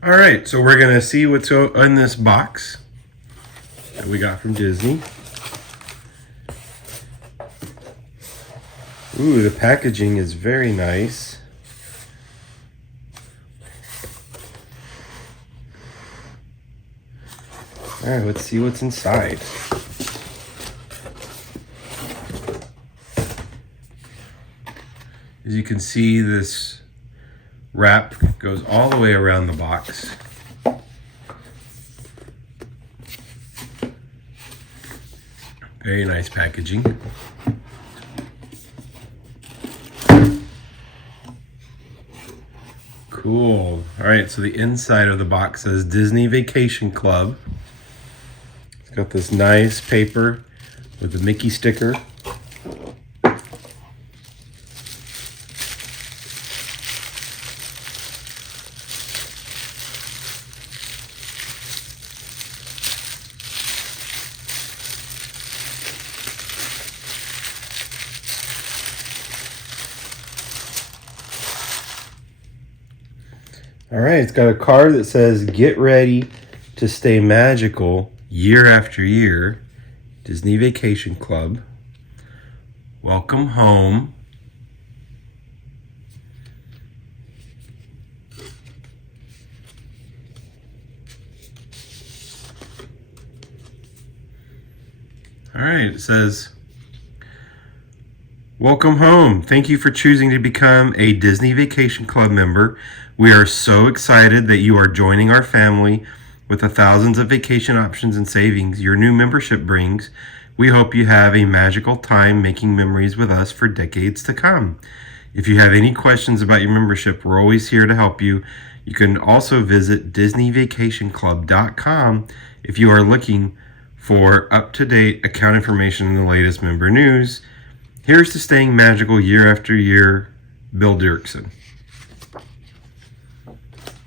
All right, so we're gonna see what's in this box that we got from Disney. Ooh, the packaging is very nice. All right, let's see what's inside. As you can see, this wrap goes all the way around the box. Very nice packaging. Cool. All right, so the inside of the box says Disney Vacation Club. It's got this nice paper with the Mickey sticker. All right, it's got a card that says, "Get ready to stay magical year after year. Disney Vacation Club. Welcome home." All right, it says, "Welcome home. Thank you for choosing to become a Disney Vacation Club member. We are so excited that you are joining our family with the thousands of vacation options and savings your new membership brings. We hope you have a magical time making memories with us for decades to come. If you have any questions about your membership, we're always here to help you. You can also visit DisneyVacationClub.com if you are looking for up-to-date account information and the latest member news. Here's to staying magical year after year, Bill Dirksen."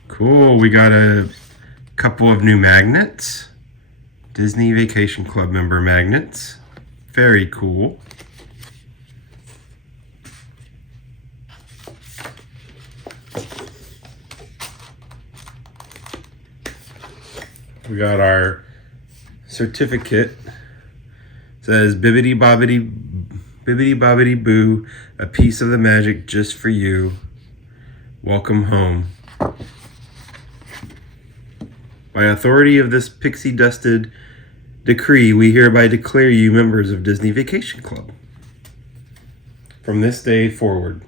Cool, we got a couple of new magnets. Disney Vacation Club member magnets. Very cool. We got our certificate. It says bibbidi bobbidi boo, a piece of the magic just for you. Welcome home. By authority of this pixie-dusted decree, we hereby declare you members of Disney Vacation Club. From this day forward,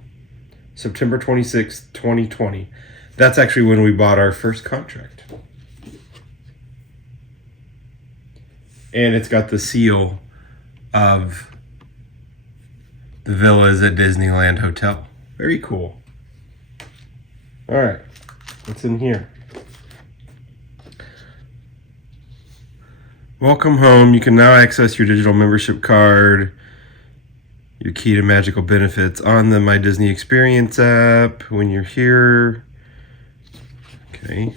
September 26th, 2020. That's actually when we bought our first contract. And it's got the seal of the Villas at Disneyland Hotel. Very cool. All right, what's in here? Welcome home. You can now access your digital membership card, your key to magical benefits on the My Disney Experience app when you're here. Okay.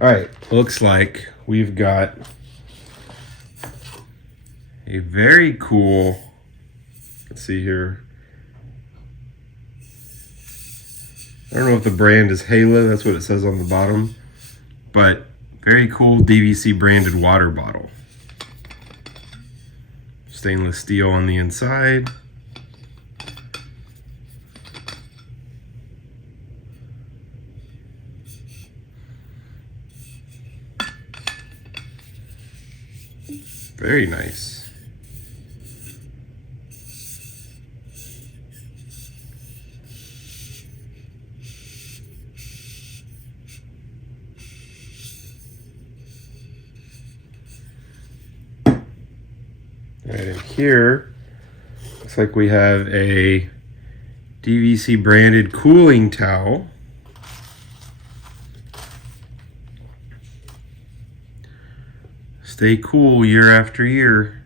All right, looks like we've got a very cool, let's see here. I don't know if the brand is Halo, that's what it says on the bottom, but very cool DVC branded water bottle. Stainless steel on the inside. Very nice. Right in here, looks like we have a DVC branded cooling towel. Stay cool year after year.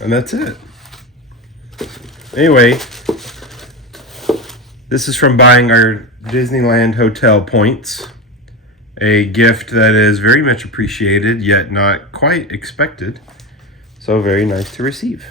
And that's it. Anyway, this is from buying our Disneyland hotel points. A gift that is very much appreciated, yet not quite expected. So very nice to receive.